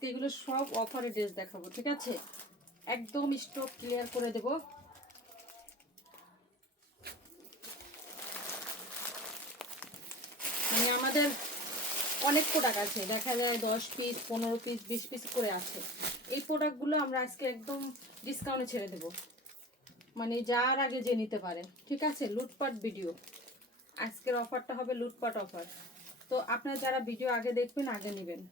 আজকে এগুলো সব অফারে ড্রেস দেখাবো, ঠিক আছে? একদম স্টক ক্লিয়ার করে দেব। মানে আমাদের অনেক প্রোডাক্ট আছে, দেখা যায় দশ পিস পনেরো পিস বিশ পিস করে আছে। এই প্রোডাক্টগুলো আমরা আজকে একদম ডিসকাউন্টে ছেড়ে দেব। মানে যার আগে যে নিতে পারে, ঠিক আছে? লুটপাট ভিডিও আজকের অফারটা হবে লুটপাট অফার তো আপনারা যারা ভিডিও আগে দেখবেন, আগে নেবেন।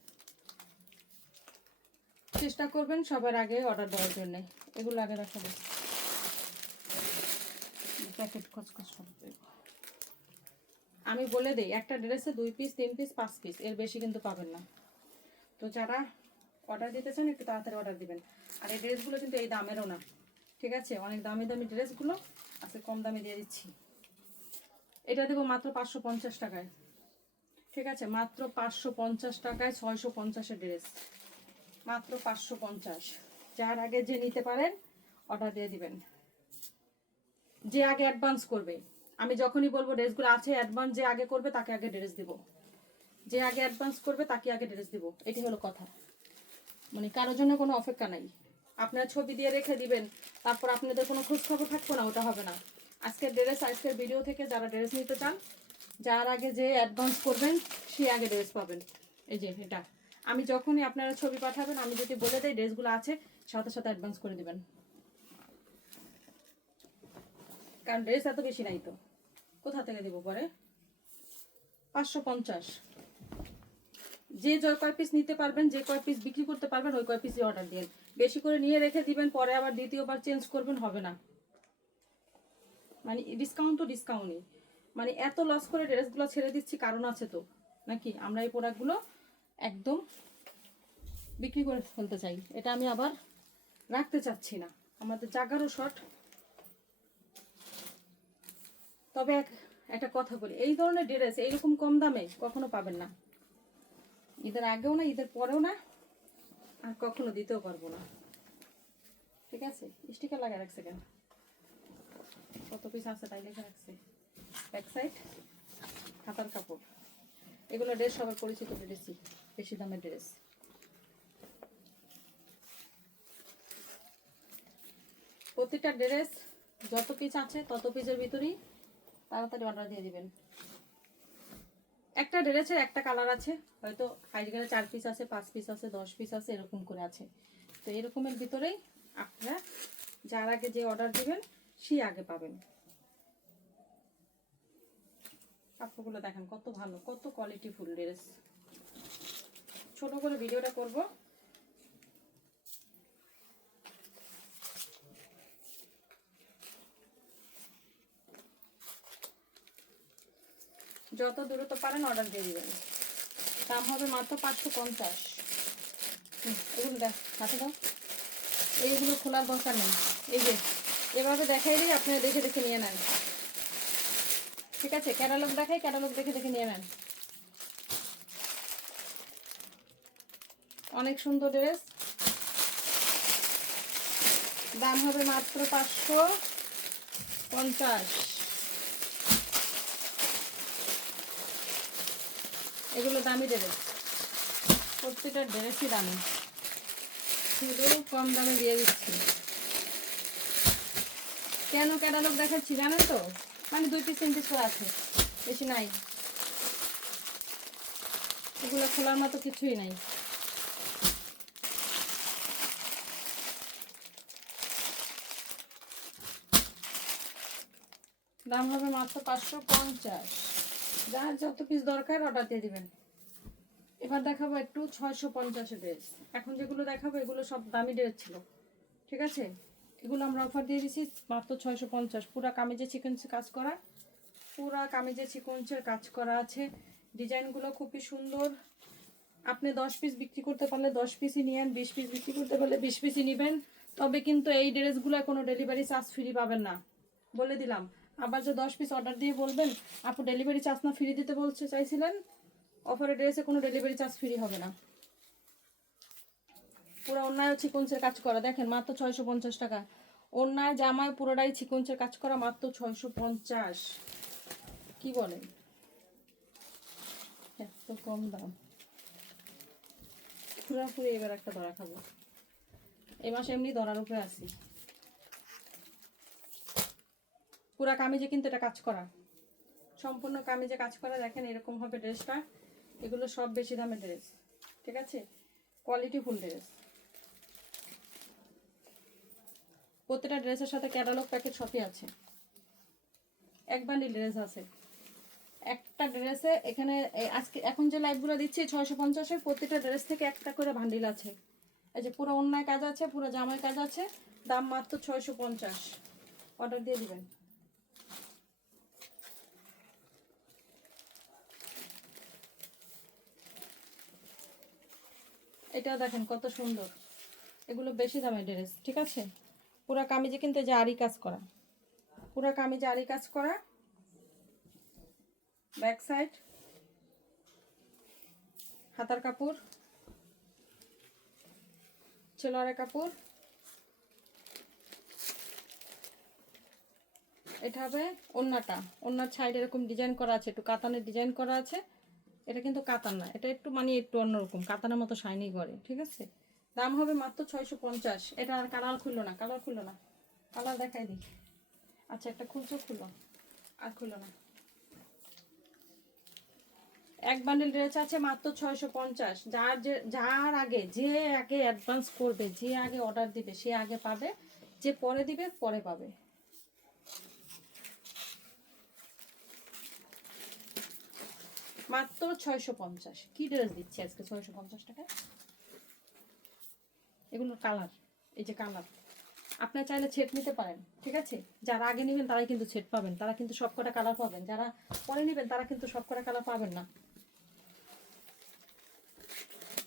চেষ্টা করবেন সবার আগে অর্ডার দেওয়ার জন্য। এগুলো আগে দেখাবো প্যাকেট খচখচ আমি বলে দিই, একটা ড্রেসে দুই পিস তিন পিস পাঁচ পিস এর বেশি কিন্তু পাবেন না। তো যারা অর্ডার দিতে চান, একটু তাড়াতাড়ি অর্ডার দিবেন। আর এই ড্রেসগুলো কিন্তু এই দামেরও না। ঠিক আছে? অনেক দামি দামি ড্রেসগুলো আজকে কম দামে দিয়ে দিচ্ছি। এটা দেবো মাত্র পাঁচশো পঞ্চাশ টাকায়। ঠিক আছে? মাত্র পাঁচশো পঞ্চাশ টাকায় ছয়শো পঞ্চাশের ড্রেস। মাত্র পাঁচশো পঞ্চাশ। যার আগে যে নিতে পারেন অর্ডার দিয়ে দিবেন। যে আগে অ্যাডভান্স করবে। আমি যখনই বলব ড্রেসগুলো আছে অ্যাডভান্স যে আগে করবে, তাকে আগে ড্রেস দিব। যে আগে অ্যাডভান্স করবে, তাকে আগে ড্রেস দিব। এটি হলো কথা। মানে কারোর জন্য কোনো অপেক্ষা নাই। আপনারা ছবি দিয়ে রেখে দিবেন, তারপর আপনাদের কোনো খোঁজ খবর থাকবে না, ওটা হবে না। আজকের ড্রেস আজকের ভিডিও থেকে যারা ড্রেস নিতে চান, যার আগে যে অ্যাডভান্স করবেন, সে আগে ড্রেস পাবেন। এই যে, এটা। আমি যখনই আপনারা ছবি পাঠাবেন, আমি যদি বলে দেই ড্রেসগুলো আছে, সাথে সাথে অ্যাডভান্স করে দিবেন। কারণ ড্রেস এত বেশি নাই তো। কোথা থেকে দিব পরে? পাঁচশো পঞ্চাশ। যে জয় কয় পিস নিতে পারবেন, যে কয় পিস বিক্রি করতে পারবেন, ওই কয় পিসই অর্ডার দিন বেশি করে নিয়ে রেখে দিবেন, পরে আবার দ্বিতীয়বার চেঞ্জ করবেন, হবে না। মানে ডিসকাউন্ট তো ডিসকাউন্টই মানে এত লস করে ড্রেসগুলো ছেড়ে দিচ্ছি, কারণ আছে তো। নাকি? আমরা এই প্রোডাক্টগুলো একদম বিক্রি করে ফেলতে চাই। এটা আমি আবার রাখতে চাচ্ছি না। আমাদের জাগারও শর্ট তবে এক একটা কথা বলি। এই ধরনের ড্রেস এইরকম কম দামে কখনো পাবেন না। ঈদের আগেও না, ঈদের পরেও না, আর কখনো দিতেও পারব না। ঠিক আছে? স্টিকার লাগা রাখছে কেন? কত পিস আছে তাই লেখা রাখছে। ব্যাক সাইড হাতার কাপড়। এগুলো ড্রেস সবার পরিচিত ড্রেসই। বেশি দামের ড্রেস প্রতিটা ড্রেস যত পিস আছে, তত পিসের ভিতরেই তাড়াতাড়ি অর্ডার দিয়ে দিবেন। একটা ড্রেসের একটা কালার আছে, হয়তো হাইট গেলে চার পিস আছে, পাঁচ পিস আছে, দশ পিস আছে, এরকম করে আছে। তো এরকমের ভিতরেই আপনারা যার আগে যে অর্ডার দিবেন সেই আগে পাবেন। কাপড়গুলো দেখেন কত ভালো, কত কোয়ালিটি ফুল ড্রেস ছোট করে ভিডিওটা করব। যত দূরত্ব পারেন অর্ডার দিয়ে দিবেন। দাম হবে মাত্র পাঁচশো পঞ্চাশ। হাতে দাও। এইগুলো খোলার দরকার নেই। এই যে, এভাবে দেখাই দিই আপনারা দেখে দেখে নিয়ে নেন। ঠিক আছে ক্যাটালগ দেখাই ক্যাটালগ দেখে দেখে নিয়ে নেন। অনেক সুন্দর ড্রেস। দাম হবে মাত্র পাঁচশো পঞ্চাশ। এগুলো দামি ড্রেস। প্রত্যেকটা ড্রেসই দামি। শুধু কম দামে দিয়ে দিচ্ছি। কেন ক্যাটালগ দেখাচ্ছি জানেন তো? মানে দুই পিস, তিন পিস করে আছে। বেশি নাই। এগুলো খোলার মতো কিছুই নাই। দাম হবে মাত্র পাঁচশো পঞ্চাশ। যার যত পিস দরকার অর্ডার দিয়ে দিবেন। এবার দেখাবো একটু ছয়শো পঞ্চাশের ড্রেস এখন যেগুলো দেখাবো, এগুলো সব দামি ড্রেস ছিল। ঠিক আছে? এগুলো আমরা অফার দিয়ে দিচ্ছি মাত্র ছয়শো পঞ্চাশ। পুরা কামিজে সিকোয়েন্সে কাজ করা। পুরা কামিজে সিকোয়েন্সের কাজ করা আছে। ডিজাইনগুলো খুবই সুন্দর। আপনি দশ পিস বিক্রি করতে পারলে দশ পিসই নিয়েন, বিশ পিস বিক্রি করতে পারলে বিশ পিসই নেবেন। তবে কিন্তু এই ড্রেসগুলো কোনো ডেলিভারি চার্জ ফ্রি পাবেন না। বলে দিলাম। আবার যে দশ পিস অর্ডার দিয়ে বলবেন, আপু ডেলিভারি চার্জ না ফ্রি দিতে বলছে, চাইছিলেন? অফারে ড্রেসে কোনো ডেলিভারি চার্জ ফ্রি হবে না। পুরো অন্যায় চিকঞ্চের কাজ করা। দেখেন, মাত্র ছয়শো পঞ্চাশ টাকা। অন্যায় জামায় পুরোটাই চিকঞ্চের কাজ করা, মাত্র ছয়শো পঞ্চাশ। কি বলেন? এত কম দাম। পুরোপুরি এবার একটা ধরা খাব। এই মাসে এমনি ধরার উপরে আছি। পুরা কামিজে কিন্তু এটা কাজ করা। সম্পূর্ণ কামিজে কাজ করা, দেখেন এরকম হবে ড্রেসটা। এগুলো সব বেশি দামের ড্রেস, ঠিক আছে? Quality full dress. প্রতিটা ড্রেসের সাথে ক্যাটালগ প্যাকেট সবই আছে। এক বান্ডিল ড্রেস আছে। একটা ড্রেসে এখানে আজকে, এখন যে লাইভগুলো দিচ্ছি ছয়শো পঞ্চাশের প্রতিটা ড্রেস থেকে একটা করে ভান্ডিল আছে। এই যে পুরো অন্যায় কাজ আছে, পুরো জামাই কাজ আছে, দাম মাত্র ছয়শো পঞ্চাশ। অর্ডার দিয়ে দিবেন। এটা দেখেন কত সুন্দর। এগুলো বেশি দামের ড্রেস, ঠিক আছে? পুরা কামিজে কিন্তু যে আরি কাজ করা। পুরা কামিজে আরি কাজ করা। Back side. হাতার কাপড়। ছেলোয়ারের কাপড়। এটা হবে ওন্নাটা। ওন্নার সাইড এরকম ডিজাইন করা আছে, একটু কাতানের ডিজাইন করা আছে। এটা কিন্তু কাতান না, এটা একটু মানে একটু অন্যরকম, কাতানের মতো শাইনি করে, ঠিক আছে? দাম হবে মাত্র ছয়শো পঞ্চাশ, এটা আর কালার খুললো না কালার খুললো না কালার দেখাই দিই। আচ্ছা একটা খুলছো খুললো আর খুললো না। এক বান্ডেল ড্রেস আছে মাত্র ছয়শো পঞ্চাশ, যার যে, যার আগে, যে আগে অ্যাডভান্স করবে, যে আগে অর্ডার দিবে, সে আগে পাবে, যে পরে দিবে, পরে পাবে। মাত্র ছয়শো পঞ্চাশ। কি ড্রেস দিচ্ছে আজকে ছয়শো পঞ্চাশ টাকা এগুলোর কালার এই যে কালার আপনার চাইলে ছেট নিতে পারেন, ঠিক আছে? যারা আগে নেবেন তারাই কিন্তু ছেট পাবেন, তারা কিন্তু সব কটা কালার পাবেন। যারা পরে নেবেন তারা কিন্তু সব কটা কালার পাবেন না।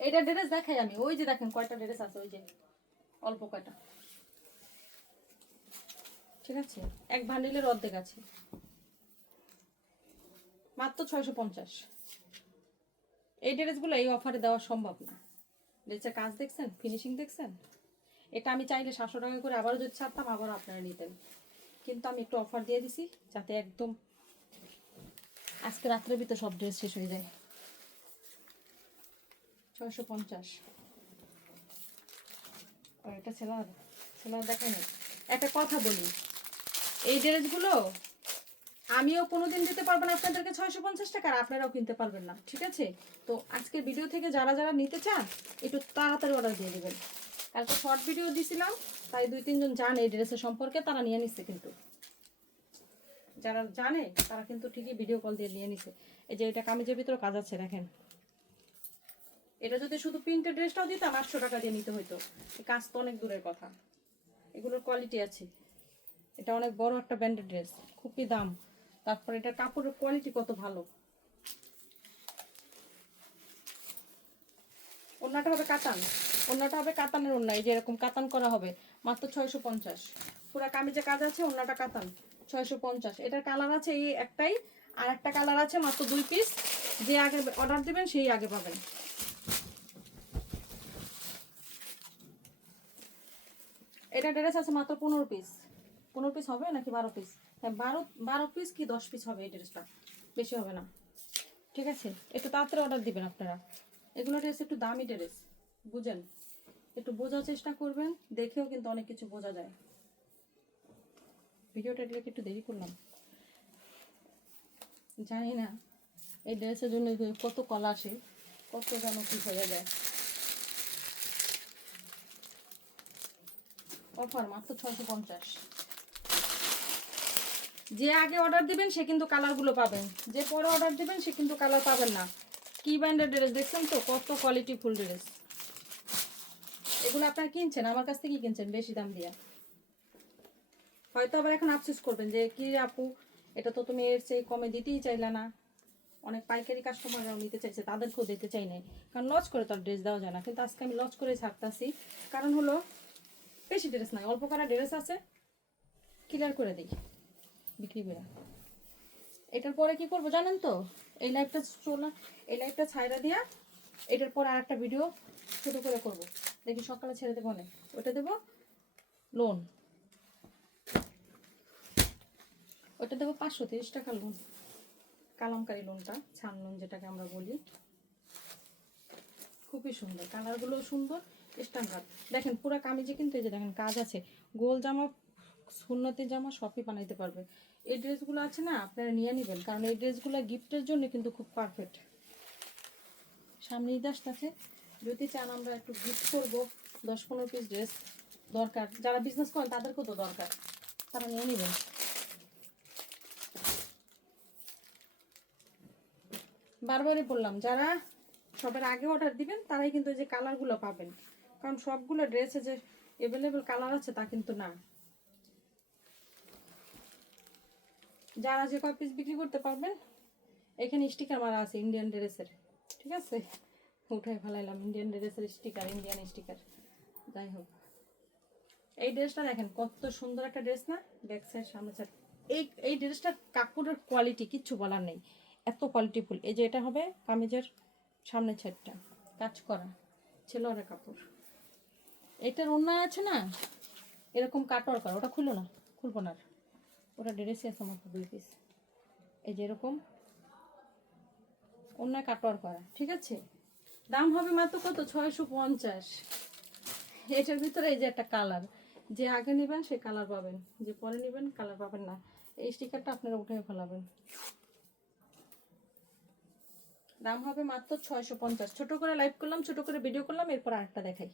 এইটা ড্রেস দেখাই আমি, ওই যে দেখেন কয়টা ড্রেস আছে, ওই যে অল্প কয়টা। ঠিক আছে? এক ভান্ডিলের অর্ধেক আছে। মাত্র ছয়শো পঞ্চাশ। এই ড্রেসগুলো এই অফারে দেওয়া সম্ভব না। ড্রেসের কাজ দেখছেন? ফিনিশিং দেখছেন? এটা আমি চাইলে সাতশো টাকা করে আবারও যদি ছাড়তাম, আবারও আপনারা নিতেন। কিন্তু আমি একটু অফার দিয়ে দিছি, যাতে একদম আজকে রাত্রের ভিতর সব ড্রেস শেষ হয়ে যায়। ছয়শো পঞ্চাশ। এটা ছেলার ছেলার দেখাই নাই একটা কথা বলি। এই ড্রেসগুলো আমিও কোনোদিন দিতে পারব না আপনাদেরকে ছয়শো পঞ্চাশ টাকা, আর আপনারাও কিনতে পারবেন না, ঠিক আছে? তো আজকের ভিডিও থেকে যারা যারা নিতে চান, একটু তাড়াতাড়ি অর্ডার দিয়ে দেবেন। কালকে শর্ট ভিডিও দিছিলাম, তাই দুই তিনজন জানে এই ড্রেসের সম্পর্কে, তারা নিয়ে নিচ্ছে কিন্তু। যারা জানে, তারা কিন্তু ঠিকই ভিডিও কল দিয়ে নিয়ে নিছে। এই যে এটা কামিজের ভিতরে কাজ আছে, দেখেন। এটা যদি শুধু প্রিন্টের ড্রেসটাও দিতাম, আটশো টাকা দিয়ে নিতে হইতো। কাজ তো অনেক দূরের কথা। এগুলোর কোয়ালিটি আছে। এটা অনেক বড় একটা ব্র্যান্ডেড ড্রেস খুবই দাম। তারপর এটা কাপড়ের কোয়ালিটি কত ভালো? ওন্নাটা হবে কাতান। ওন্নাটা হবে কাতানের ওন্না এই যে এরকম কাতান করা হবে। মাত্র ছয়শো পঞ্চাশ। পুরা কামিজে কাজ আছে ওন্নাটা কাতান। ছয়শো পঞ্চাশ। এটার কালার আছে এই একটাই, আর একটা কালার আছে মাত্র দুই পিস যে আগে অর্ডার দিবেন, সেই আগে পাবেন। এটা ড্রেস আছে মাত্র পনেরো পিস পনেরো পিস হবে নাকি বারো পিস হ্যাঁ বারো বারো পিস কি দশ পিস হবে এই ড্রেসটা বেশি হবে না। ঠিক আছে? একটু তাড়াতাড়ি অর্ডার দিবেন আপনারা। এগুলো ড্রেস একটু দামি ড্রেস বুঝেন? একটু বোঝার চেষ্টা করবেন, দেখেও কিন্তু অনেক কিছু বোঝা যায়। ভিডিওটা এগুলো একটু দেরি করলাম। জানি না, এই ড্রেসের জন্য কত কলা আসে, কত যেন কি হয়ে যায়। অফার মাত্র ছয়শো পঞ্চাশ। যে আগে অর্ডার দিবেন, সে কিন্তু কালারগুলো পাবেন। যে পরে অর্ডার দিবেন, সে কিন্তু কালার পাবেন না। কি ব্র্যান্ডের ড্রেস দেখছেন তো? কত কোয়ালিটি ফুল ড্রেস এগুলো আপনারা কিনছেন? আমার কাছ থেকে কিনছেন, বেশি দাম দিয়ে। হয়তো আবার এখন আফসোস করবেন যে, কি আপু, এটা তো তুমি এর চেয়ে কমে দিতেই চাইলে না। অনেক পাইকারি কাস্টমাররাও নিতে চাইছে, তাদেরকেও দিতে চাই নাই। কারণ লজ করে তো ড্রেস দেওয়া যায় না। কিন্তু আজকে আমি লজ করে ছাড়তাছি। কারণ হলো, বেশি ড্রেস নাই, অল্প করা ড্রেস আছে। ক্লিয়ার করে দিই। বিক্রি করে। এটার পরে কি করব জানেন তো? এই লাইভটা চলা, এই লাইভটা ছাইরা দিয়া এটার পর আর একটা ভিডিও ছোট করে করব। দেখি সকালে ছেড়ে দেবো অনেক। ওটা দেবো লোন ওটা দেবো পাঁচশো তিরিশ টাকা লোন কালামকারি লোনটা ছান লোন যেটাকে আমরা বলি। খুবই সুন্দর। কালারগুলো সুন্দর স্ট্যান্ডার্ড দেখেন পুরো কামিজে কিন্তু এই যে দেখেন কাজ আছে। গোল জামা সুন্নতি জামা সবই বানাইতে পারবে। এই ড্রেসগুলো আছে না, আপনারা নিয়ে নেবেন, কারণ এই ড্রেসগুলো গিফটের জন্য কিন্তু খুব পারফেক্ট সামনে ঈদ আসতেছে, যদি চান আমরা একটু গিফট করব, দশ পনেরো পিস ড্রেস দরকার। যারা বিজনেস করেন, তাদেরকেও তো দরকার। তারা নিয়ে নেবেন। বারবারই বললাম, যারা সবার আগে অর্ডার দিবেন, তারাই কিন্তু যে কালারগুলো পাবেন। কারণ সবগুলো ড্রেসে যে অ্যাভেলেবেল কালার আছে, তা কিন্তু না। যারা যে কয় পিস বিক্রি করতে পারবেন, এখানে স্টিকার মারা আছে ইন্ডিয়ান ড্রেসের ঠিক আছে? উঠাই ফেলাইলাম ইন্ডিয়ান ড্রেসের স্টিকার ইন্ডিয়ান স্টিকার যাই হোক। এই ড্রেসটা দেখেন, কত সুন্দর একটা ড্রেস না? ব্যাক সাইড সামনে সাইড এই এই ড্রেসটার কাপড়ের কোয়ালিটি কিচ্ছু বলার নেই। এত কোয়ালিটিফুল এই যে এটা হবে কামিজের সামনের সাইডটা কাজ করা। ছেলেরা কাপড়। এটার অন্যায় আছে না? এরকম কাটওয়ার করা। ওটা খুলো না? খুলবো না। ওটা ড্রেসই আছে আমার দুই পিস এই যে এরকম অন্যায় কাটওয়ার করা, ঠিক আছে? দাম হবে মাত্র কত? ছয়শো পঞ্চাশ। এটার ভিতরে এই যে একটা কালার যে আগে নেবেন সে কালার পাবেন, যে পরে নেবেন কালার পাবেন না। এই স্টিকারটা আপনারা উঠে ফেলাবেন। দাম হবে মাত্র ছয়শো পঞ্চাশ। ছোট করে লাইভ করলাম, ছোট করে ভিডিও করলাম, এরপর আরেকটা দেখাই।